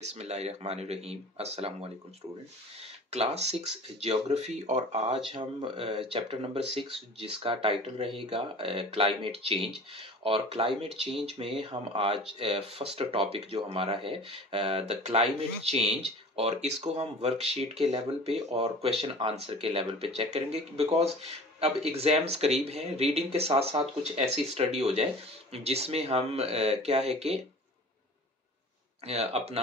बिस्मिल्लाहिर्रहमानिर्रहीम। अस्सलाम वालेकुम स्टूडेंट। क्लास 6 ज्योग्राफी और आज हम चैप्टर नंबर 6 जिसका टाइटल रहेगा क्लाइमेट चेंज। और क्लाइमेट चेंज में हम आज फर्स्ट टॉपिक जो हमारा है द क्लाइमेट चेंज, और इसको हम वर्कशीट के लेवल पे और क्वेश्चन आंसर के लेवल पे चेक करेंगे बिकॉज अब एग्जाम्स करीब हैं। रीडिंग के साथ साथ कुछ ऐसी स्टडी हो जाए जिसमें हम क्या है कि अपना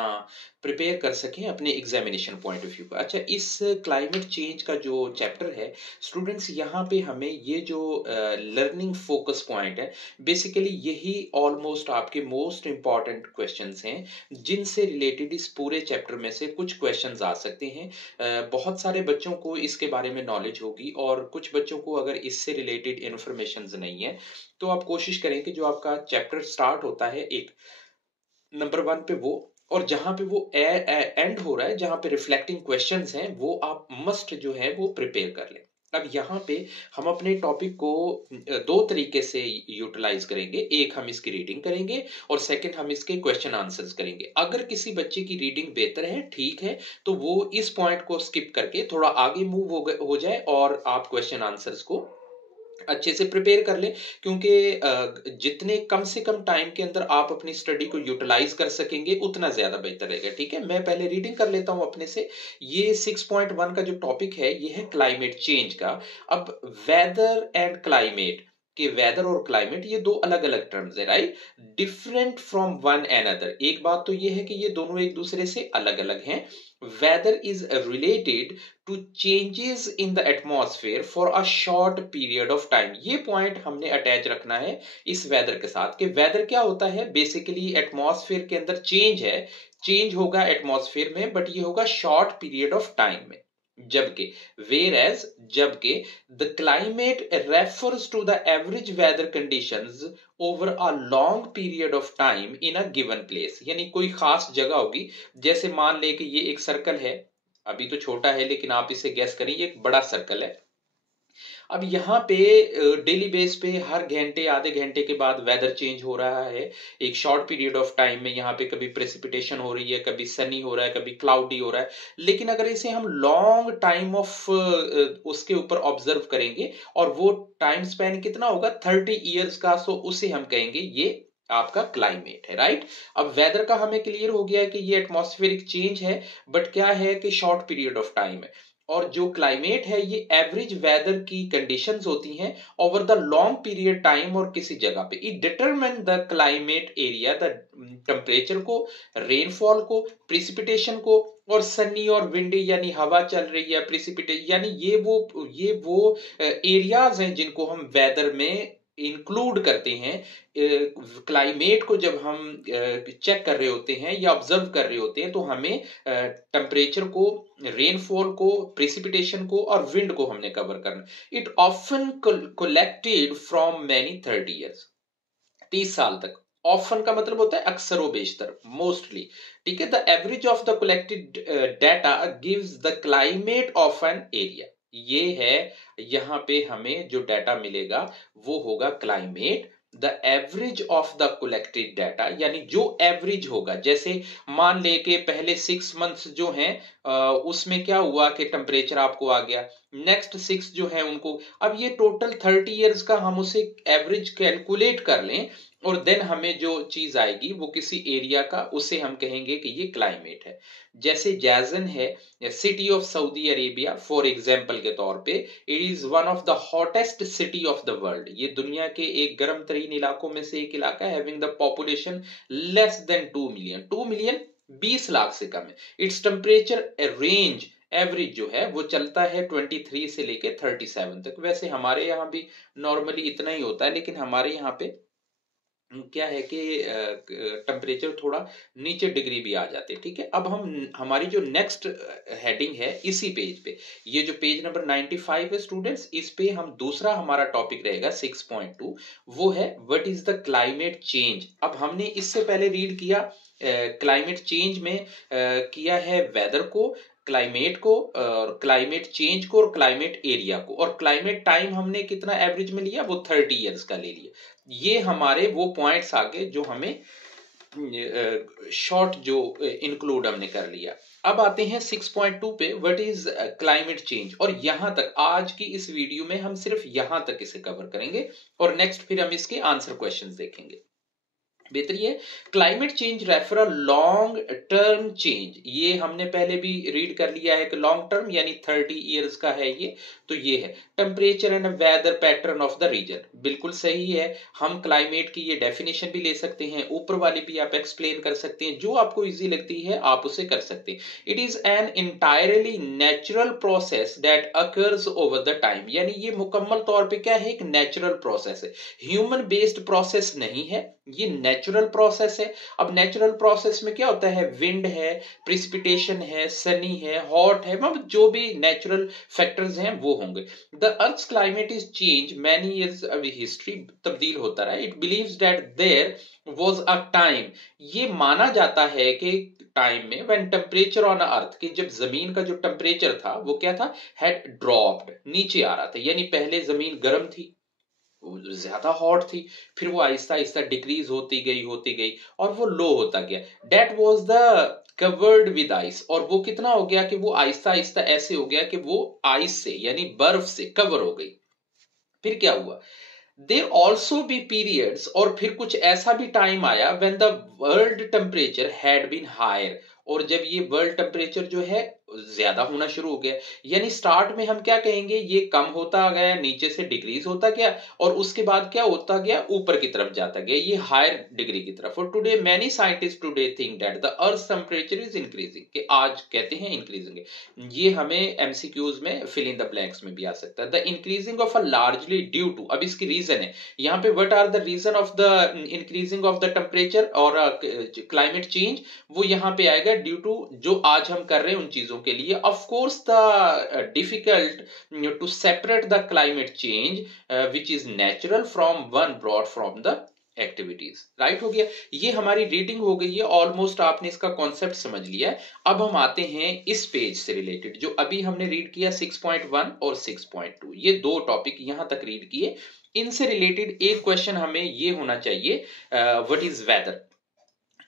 प्रिपेयर कर सकें अपने एग्जामिनेशन पॉइंट ऑफ व्यू का। अच्छा, इस क्लाइमेट चेंज का जो चैप्टर है स्टूडेंट्स, यहाँ पे हमें ये जो लर्निंग फोकस पॉइंट है, बेसिकली यही ऑलमोस्ट आपके मोस्ट इंपॉर्टेंट क्वेश्चंस हैं जिनसे रिलेटेड इस पूरे चैप्टर में से कुछ क्वेश्चंस आ सकते हैं। बहुत सारे बच्चों को इसके बारे में नॉलेज होगी और कुछ बच्चों को अगर इससे रिलेटेड इंफॉर्मेशन नहीं है तो आप कोशिश करें कि जो आपका चैप्टर स्टार्ट होता है एक नंबर वन पे वो, और जहां पे वो एंड हो रहा है, जहां पे रिफ्लेक्टिंग क्वेश्चंस हैं, वो आप मस्ट जो है वो प्रिपेयर कर लें। अब यहाँ पे हम अपने टॉपिक को दो तरीके से यूटिलाइज करेंगे। एक, हम इसकी रीडिंग करेंगे और सेकंड, हम इसके क्वेश्चन आंसर्स करेंगे। अगर किसी बच्चे की रीडिंग बेहतर है, ठीक है, तो वो इस पॉइंट को स्किप करके थोड़ा आगे मूव हो जाए और आप क्वेश्चन आंसर्स को अच्छे से प्रिपेयर कर लें। क्योंकि जितने कम से कम टाइम के अंदर आप अपनी स्टडी को यूटिलाइज कर सकेंगे उतना ज्यादा बेहतर रहेगा। ठीक है, मैं पहले रीडिंग कर लेता हूं अपने से। ये 6.1 का जो टॉपिक है ये है क्लाइमेट चेंज का। अब वेदर एंड क्लाइमेट कि वेदर और क्लाइमेट ये दो अलग अलग टर्म्स है, right, different from one another. एक बात तो ये है कि ये दोनों एक दूसरे से अलग अलग हैं। Weather is related to changes in the atmosphere for a short period of time. ये पॉइंट हमने अटैच रखना है इस वेदर के साथ कि वेदर क्या होता है। बेसिकली एटमॉस्फेयर के अंदर चेंज है, चेंज होगा एटमॉस्फेयर में, बट ये होगा शॉर्ट पीरियड ऑफ टाइम में। जबकि वेर एज जबकि the climate refers to the average weather conditions over a long period of time in a given place. यानी कोई खास जगह होगी, जैसे मान ले कि ये एक सर्कल है, अभी तो छोटा है लेकिन आप इसे गैस करें, ये एक बड़ा सर्कल है। अब यहाँ पे डेली बेस पे हर घंटे आधे घंटे के बाद वेदर चेंज हो रहा है। एक शॉर्ट पीरियड ऑफ टाइम में यहाँ पे कभी प्रेसिपिटेशन हो रही है, कभी सनी हो रहा है, कभी क्लाउडी हो रहा है। लेकिन अगर इसे हम लॉन्ग टाइम ऑफ उसके ऊपर ऑब्जर्व करेंगे और वो टाइम स्पैन कितना होगा, 30 ईयर्स का, सो उसे हम कहेंगे ये आपका क्लाइमेट है, राइट। अब वेदर का हमें क्लियर हो गया है कि ये एटमॉस्फेरिक चेंज है, बट क्या है कि शॉर्ट पीरियड ऑफ टाइम है। और जो क्लाइमेट है ये एवरेज वेदर की कंडीशंस होती हैं over the long period time और किसी जगह पे। It determine the climate area, the temperature को, रेनफॉल को, प्रिसिपिटेशन को, और सनी और विंडी यानी हवा चल रही है, प्रिसिपिटेशन, यानी ये वो एरियाज हैं जिनको हम वेदर में इंक्लूड करते हैं। क्लाइमेट को जब हम चेक कर रहे होते हैं या ऑब्जर्व कर रहे होते हैं तो हमें टेम्परेचर को, रेनफॉल को, प्रेसिपिटेशन को और विंड को हमने कवर करना। It often collected from many 30 years, 30 साल तक। ऑफन का मतलब होता है अक्सर व बेशतर, मोस्टली। ठीक है, the average of the collected data gives the climate of an area. ये है, यहाँ पे हमें जो डाटा मिलेगा वो होगा climate, the average of the collected data, यानी जो एवरेज होगा। जैसे मान ले के पहले 6 मंथ्स जो हैं उसमें क्या हुआ कि टेम्परेचर आपको आ गया, नेक्स्ट 6 जो है उनको, अब ये टोटल 30 ईयर्स का हम उसे एवरेज कैलकुलेट कर लें और देन हमें जो चीज आएगी वो किसी एरिया का, उसे हम कहेंगे कि ये क्लाइमेट है। जैसे जैजन है, city of Saudi Arabia for example के तौर पे, it is one of the hottest city of the world. ये दुनिया के एक गर्म तरीन इलाकों में से एक इलाका है, having the population less than 2 million, 2 million 20 lakh से कम है। इट्स टेम्परेचर रेंज एवरेज जो है वो चलता है 23 से लेके 37 तक। वैसे हमारे यहाँ भी नॉर्मली इतना ही होता है, लेकिन हमारे यहाँ पे क्या है कि टेम्परेचर थोड़ा नीचे डिग्री भी आ जाते हैं। ठीक है, अब हम हमारी जो नेक्स्ट हेडिंग है इसी पेज पे, ये जो पेज नंबर 95 है स्टूडेंट्स, इस पे हम दूसरा हमारा टॉपिक रहेगा 6.2, वो है what is the climate change. अब हमने इससे पहले रीड किया क्लाइमेट चेंज में किया है वेदर को, क्लाइमेट को, और क्लाइमेट चेंज को, और क्लाइमेट एरिया को, और क्लाइमेट टाइम हमने कितना एवरेज में लिया, वो 30 ईयर्स का ले लिया। ये हमारे वो पॉइंट्स आ गए जो हमें शॉर्ट जो इंक्लूड हमने कर लिया। अब आते हैं 6.2 पे, व्हाट इज क्लाइमेट चेंज। और यहां तक आज की इस वीडियो में हम सिर्फ यहां तक इसे कवर करेंगे और नेक्स्ट फिर हम इसके आंसर क्वेश्चंस देखेंगे। बेहतरी है। Climate change refer a long term change, ये हमने पहले भी रीड कर लिया है कि लॉन्ग टर्म यानी 30 ईयर्स का है ये। तो ये है temperature and weather pattern of the region, बिल्कुल सही है। हम क्लाइमेट की ये डेफिनेशन भी ले सकते हैं, ऊपर वाली भी आप एक्सप्लेन कर सकते हैं, जो आपको इजी लगती है आप उसे कर सकते हैं। It is an entirely natural process that occurs over the time, यानी ये मुकम्मल तौर पे क्या है, एक नेचुरल प्रोसेस है, ह्यूमन बेस्ड प्रोसेस नहीं है, ये नेचुरल प्रोसेस है। अब नेचुरल प्रोसेस में क्या होता है, विंड है, प्रिसिपिटेशन है, सनी है, हॉट है, मतलब जो भी नेचुरल फैक्टर्स हैं वो होंगे। The earth climate is change many years, अभी हिस्ट्री तब्दील होता रहा। It believes that there was a time, ये माना जाता है कि टाइम में व्हेन टेम्परेचर ऑन अर्थ, कि जब जमीन का जो टेम्परेचर था वो क्या था, हैड ड्रॉप्ड, नीचे आ रहा था, यानी पहले जमीन गर्म थी, ज्यादा हॉट थी, फिर वो आहिस्ता आहिस्ता डिक्रीज होती गई और वो लो होता गया। That was the covered with ice, और वो कितना हो गया कि वो आहिस्ता आहिस्ता ऐसे हो गया कि वो आइस से यानी बर्फ से कवर हो गई। फिर क्या हुआ, देर ऑल्सो बी पीरियड्स, और फिर कुछ ऐसा भी टाइम आया when the world temperature had been higher, और जब ये वर्ल्ड टेम्परेचर जो है ज्यादा होना शुरू हो गया, यानी स्टार्ट में हम क्या कहेंगे, ये कम होता गया, नीचे से डिक्रीज होता गया, और उसके बाद क्या होता गया, ऊपर की तरफ जाता गया, ये हायर डिग्री की तरफ। और today many scientist today think that the earth temperature is increasing, कि आज कहते हैं इंक्रीजिंग है। ये हमें एमसीक्यूज में फिल इन द ब्लैंक्स में भी आ सकता है। The increasing of a largely due to, अब इसकी रीजन है यहाँ पे, what are the reason of the increasing of the temperature और क्लाइमेट चेंज, वो यहाँ पे आएगा ड्यू टू जो आज हम कर रहे हैं उन चीजों के लिए। Of course the difficult to separate the climate change which is natural from one broad from the activities. Right हो गया, ये हमारी रीडिंग हो गई है, ऑलमोस्ट आपने इसका कॉन्सेप्ट समझ लिया है। अब हम आते हैं इस पेज से रिलेटेड, जो अभी हमने रीड किया 6.1 और 6.2, ये दो टॉपिक यहां तक रीड किए। इनसे रिलेटेड एक क्वेश्चन हमें ये होना चाहिए, व्हाट इज वेदर।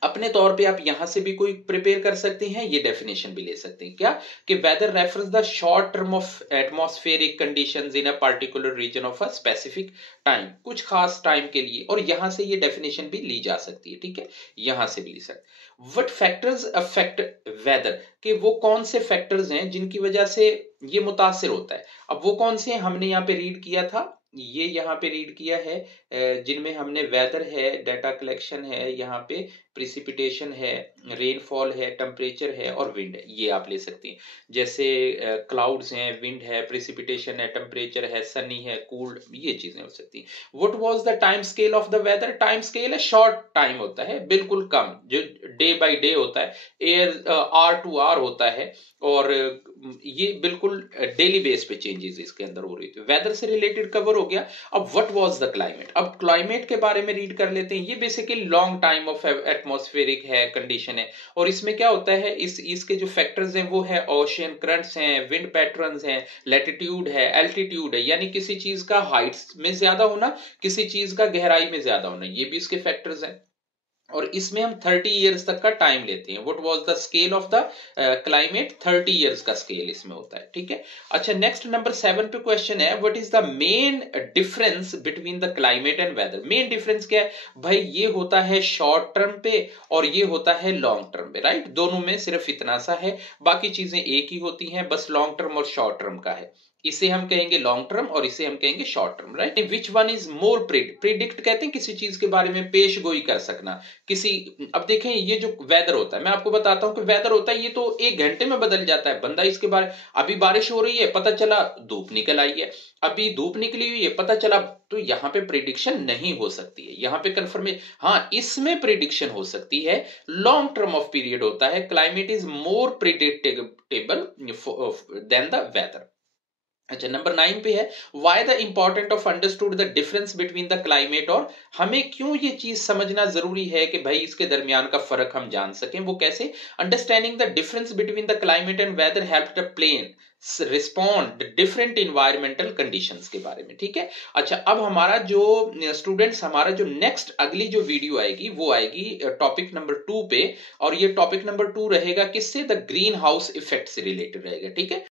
अपने तौर पे आप यहां से भी कोई प्रिपेयर कर सकते हैं, ये डेफिनेशन भी ले सकते हैं क्या, कि weather refers the short term of atmospheric conditions in a particular region of a specific time, कुछ खास टाइम के लिए। और यहां से ये डेफिनेशन भी ली जा सकती है, ठीक है, यहां से भी ली सकते। व्हाट फैक्टर्स अफेक्ट वेदर, कि वो कौन से फैक्टर्स हैं जिनकी वजह से ये मुतासिर होता है। अब वो कौन से हैं, हमने यहाँ पे रीड किया था, ये यहाँ पे रीड किया है, जिनमें हमने वेदर है, डाटा कलेक्शन है, यहाँ पे प्रिसिपिटेशन है, रेनफॉल है, टेम्परेचर है और विंड है, ये आप ले सकते हैं। जैसे क्लाउड्स हैं, विंड है, प्रिसिपिटेशन है, टेम्परेचर है, सनी है, कूल्ड, ये चीजें हो सकती हैं। What was the time scale of the weather, time scale है, शॉर्ट टाइम होता है, बिल्कुल कम, जो डे बाय डे होता है, एयर आर टू आर होता है, और ये बिल्कुल डेली बेस पे चेंजेस इसके अंदर हो रही थी। वेदर से रिलेटेड कवर हो गया। अब व्हाट वाज द क्लाइमेट, अब क्लाइमेट के बारे में रीड कर लेते हैं। ये basically long time of atmospheric है कंडीशन है, और इसमें क्या होता है, इसके जो फैक्टर्स हैं वो है ओशियन करंट्स हैं, विंड पैटर्न्स हैं, लैटिट्यूड है, एल्टीट्यूड है, यानी किसी चीज का हाइट्स में ज्यादा होना, किसी चीज का गहराई में ज्यादा होना, ये भी इसके फैक्टर्स हैं। और इसमें हम 30 इयर्स तक का टाइम लेते हैं। What was the scale of the climate, 30 years का स्केल इसमें होता है, ठीक है। अच्छा, नेक्स्ट नंबर 7 पे क्वेश्चन है, what is the main difference between the climate and weather. Main difference क्या है भाई, ये होता है शॉर्ट टर्म पे और ये होता है लॉन्ग टर्म पे, राइट, दोनों में सिर्फ इतना सा है, बाकी चीजें एक ही होती हैं, बस लॉन्ग टर्म और शॉर्ट टर्म का है। इसे हम कहेंगे लॉन्ग टर्म और इसे हम कहेंगे short term, right. Which one is more predict कहते हैं किसी चीज के बारे में पेश गोई कर सकना, किसी, अब देखें ये जो वेदर होता है, मैं आपको बताता हूं कि वेदर होता है, ये तो 1 घंटे में बदल जाता है। बंदा इसके बारे, अभी बारिश हो रही है, पता चला धूप निकल आई है, अभी धूप निकली हुई है, पता चला, तो यहाँ पे प्रिडिक्शन नहीं हो सकती है, यहाँ पे कंफर्मेशन, हाँ इसमें प्रिडिक्शन हो सकती है, लॉन्ग टर्म ऑफ पीरियड होता है। Climate is more predictable than the weather. अच्छा, नंबर 9 पे है, why the important of understood the difference between the climate, और हमें क्यों ये चीज समझना जरूरी है कि भाई इसके दरमियान का फर्क हम जान सकें। वो कैसे? Understanding the difference between the climate and weather help the plane respond different environmental conditions के बारे में। ठीक है। अच्छा, अब हमारा जो स्टूडेंट्स, हमारा जो नेक्स्ट अगली जो वीडियो आएगी वो आएगी टॉपिक नंबर 2 पे, और ये टॉपिक नंबर 2 रहेगा किससे? द ग्रीन हाउस इफेक्ट से रिलेटेड रहेगा। ठीक है।